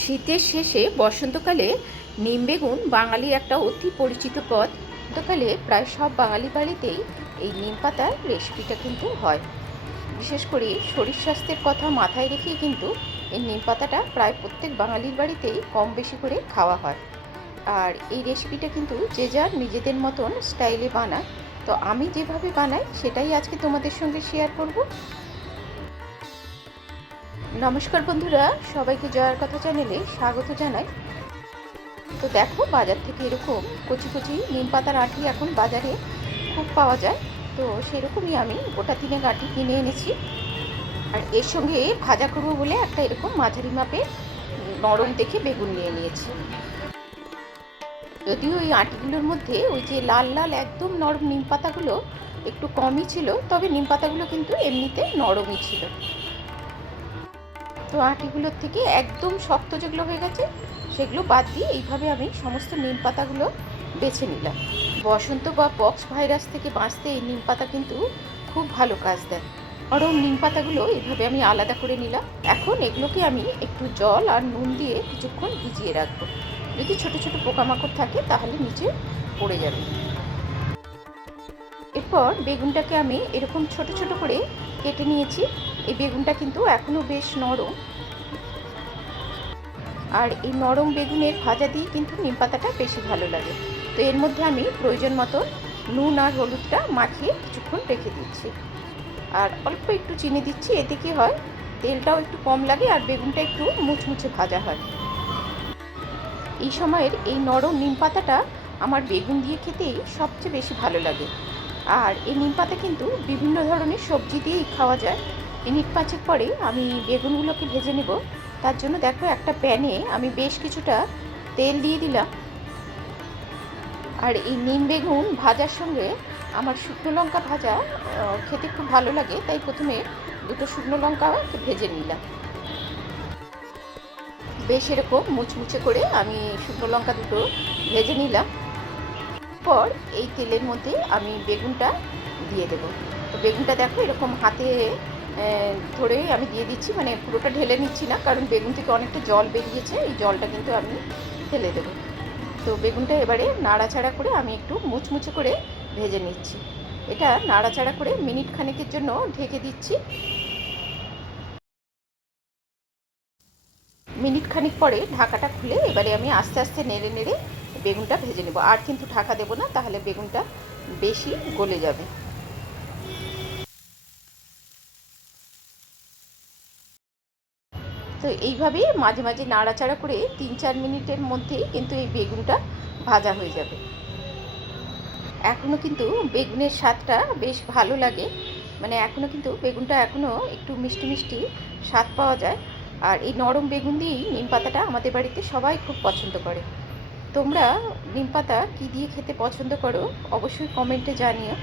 শীতের শেষে বসন্তকালে নিম বেগুন বাঙালি একটা অতি পরিচিত পদ। বসন্তকালে প্রায় সব বাঙালি বাড়িতেই এই নিম পাতার রেসিপিটা কিন্তু হয়। বিশেষ করে শরীর স্বাস্থ্যের কথা মাথায় রেখেই কিন্তু এই নিম পাতাটা প্রায় প্রত্যেক বাঙালির বাড়িতেই কম বেশি করে খাওয়া হয়। আর এই রেসিপিটা কিন্তু যে যার নিজেদের মতন স্টাইলে বানায়। তো আমি যেভাবে বানাই সেটাই আজকে তোমাদের সঙ্গে শেয়ার করব। নমস্কার বন্ধুরা, সবাইকে জয়ার কথা চ্যানেলে স্বাগত জানাই। তো দেখো, বাজার থেকে এরকম কচি কচি নিম পাতার আঁটি এখন বাজারে খুব পাওয়া যায়। তো সেরকমই আমি গোটা 3 আঁটি কিনে এনেছি। আর এর সঙ্গে ভাজা করবো বলে একটা এরকম মাঝারি মাপের নরম দেখে বেগুন নিয়ে নিয়েছি। যদিও ওই আঁটিগুলোর মধ্যে ওই যে লাল লাল একদম নরম নিম পাতাগুলো একটু কমই ছিল, তবে নিম পাতাগুলো কিন্তু এমনিতে নরমই ছিল। তো আঁটিগুলোর থেকে একদম শক্ত যেগুলো হয়ে গেছে সেগুলো বাদ দিয়ে এইভাবে আমি সমস্ত নিম পাতাগুলো বেছে নিলাম। বসন্ত বা পক্স ভাইরাস থেকে বাঁচতে এই নিম পাতা কিন্তু খুব ভালো কাজ দেয়। নরম নিম পাতাগুলো এইভাবে আমি আলাদা করে নিলাম। এখন এগুলোকে আমি একটু জল আর নুন দিয়ে কিছুক্ষণ ভিজিয়ে রাখবো। যদি ছোট ছোট পোকামাকড় থাকে তাহলে নিচে পড়ে যাবে। এরপর বেগুনটাকে আমি এরকম ছোট ছোট করে কেটে নিয়েছি। এই বেগুনটা কিন্তু এখনও বেশ নরম, আর এই নরম বেগুনের ভাজা দিয়ে কিন্তু নিম পাতাটা বেশি ভালো লাগে। তো এর মধ্যে আমি প্রয়োজন মতো নুন আর হলুদটা মাখিয়ে কিছুক্ষণ রেখে দিচ্ছি, আর অল্প একটু চিনি দিচ্ছি। এতে কি হয়, তেলটাও একটু কম লাগে আর বেগুনটা একটু মুচমুচে ভাজা হয়। এই সময়ের এই নরম নিম পাতাটা আমার বেগুন দিয়ে খেতেই সবচেয়ে বেশি ভালো লাগে। আর এই নিম পাতা কিন্তু বিভিন্ন ধরনের সবজি দিয়েই খাওয়া যায়। মিনিট 5 পরে আমি বেগুনগুলোকে ভেজে নেব। তার জন্য দেখো, একটা প্যানে আমি বেশ কিছুটা তেল দিয়ে দিলাম। আর এই নিম বেগুন ভাজার সঙ্গে আমার শুকনো লঙ্কা ভাজা খেতে খুব ভালো লাগে, তাই প্রথমে 2টো শুকনো লঙ্কা ভেজে নিলাম। বেশ এরকম মুচমুচে করে আমি শুকনো লঙ্কা 2টো ভেজে নিলাম। পর এই তেলের মধ্যে আমি বেগুনটা দিয়ে দেবো। তো বেগুনটা দেখো এরকম হাতে ধরে আমি দিয়ে দিচ্ছি, মানে পুরোটা ঢেলে নিচ্ছি না, কারণ বেগুন থেকে অনেকটা জল বেরিয়েছে। এই জলটা কিন্তু আমি ফেলে দেবো। তো বেগুনটা এবারে নাড়াচাড়া করে আমি একটু মুচমুচে করে ভেজে নিচ্ছি। এটা নাড়াচাড়া করে মিনিট খানেকের জন্য ঢেকে দিচ্ছি। মিনিট খানিক পরে ঢাকাটা খুলে এবারে আমি আস্তে আস্তে নেড়ে নেড়ে বেগুনটা ভেজে নেব। আর কিন্তু ঢাকা দেবো না, তাহলে বেগুনটা বেশি গলে যাবে। তো এইভাবে মাঝে মাঝে নাড়াচাড়া করে 3-4 মিনিটের মধ্যেই কিন্তু এই বেগুনটা ভাজা হয়ে যাবে। এখনও কিন্তু বেগুনের স্বাদটা বেশ ভালো লাগে, মানে এখনও কিন্তু বেগুনটা এখনও একটু মিষ্টি মিষ্টি স্বাদ পাওয়া যায়। আর এই নরম বেগুন দিয়েই নিম পাতাটা আমাদের বাড়িতে সবাই খুব পছন্দ করে। তোমরা নিম পাতা কী দিয়ে খেতে পছন্দ করো অবশ্যই কমেন্টে জানিও।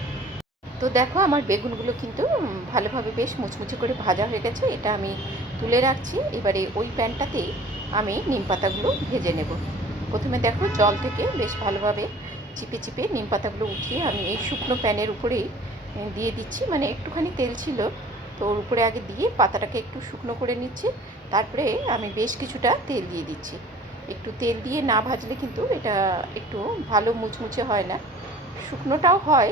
তো দেখো, আমার বেগুনগুলো কিন্তু ভালোভাবে বেশ মুচমুচে করে ভাজা হয়ে গেছে। এটা আমি তুলে রাখছি। এবারে ওই প্যানটাতেই আমি নিম পাতাগুলো ভেজে নেব। প্রথমে দেখো, জল থেকে বেশ ভালোভাবে চিপে চিপে নিম পাতাগুলো উঠিয়ে আমি এই শুকনো প্যানের উপরেই দিয়ে দিচ্ছি। মানে একটুখানি তেল ছিল, তো ওর উপরে আগে দিয়ে পাতাটাকে একটু শুকনো করে নিচ্ছি। তারপরে আমি বেশ কিছুটা তেল দিয়ে দিচ্ছি। একটু তেল দিয়ে না ভাজলে কিন্তু এটা একটু ভালো মুচমুচে হয় না। শুকনোটাও হয়,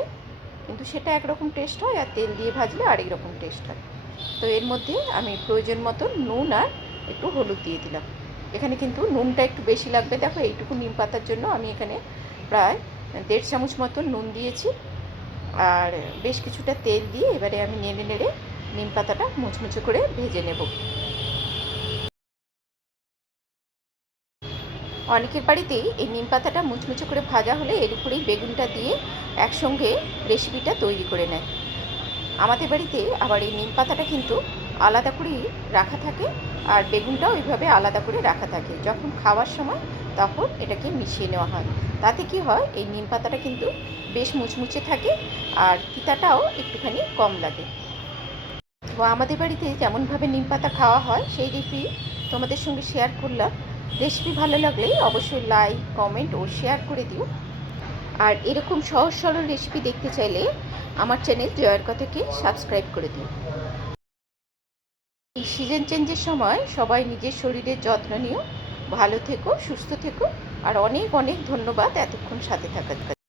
কিন্তু সেটা একরকম টেস্ট হয়, আর তেল দিয়ে ভাজলে আরেক রকম টেস্ট হয়। তো এর মধ্যে আমি প্রয়োজন মতো নুন আর একটু হলুদ দিয়ে দিলাম। এখানে কিন্তু নুনটা একটু বেশি লাগবে। দেখো, এইটুকু নিম পাতার জন্য আমি এখানে প্রায় 1.5 চামচ মতো নুন দিয়েছি। আর বেশ কিছুটা তেল দিয়ে এবারে আমি নেড়ে নেড়ে নিম পাতাটা মুচমুচে করে ভেজে নেব। অনেকের বাড়িতেই এই নিম পাতাটা মুচমুচে করে ভাজা হলে এর উপরেই বেগুনটা দিয়ে একসঙ্গে রেসিপিটা তৈরি করে নেয়। আমাদের বাড়িতে আবার এই নিম পাতাটা কিন্তু আলাদা করেই রাখা থাকে, আর বেগুনটাও ওইভাবে আলাদা করে রাখা থাকে। যখন খাওয়ার সময় তখন এটাকে মিশিয়ে নেওয়া হয়। তাতে কি হয়, এই নিম পাতাটা কিন্তু বেশ মুচমুচে থাকে, আর তিতাটাও একটুখানি কম লাগে। তো আমাদের বাড়িতে যেমনভাবে নিম পাতা খাওয়া হয় সেই রেসিপি তোমাদের সঙ্গে শেয়ার করলাম। রেসিপি ভালো লাগলে অবশ্যই লাইক, কমেন্ট ও শেয়ার করে দিও। আর এরকম সহজ সরল রেসিপি দেখতে চাইলে আমার চ্যানেল জয়ের কথাকে সাবস্ক্রাইব করে দিও। এই সিজন চেঞ্জের সময় সবাই নিজের শরীরের যত্ন নিও। ভালো থেকো, সুস্থ থেকো, আর অনেক অনেক ধন্যবাদ এতক্ষণ সাথে থাকার জন্য।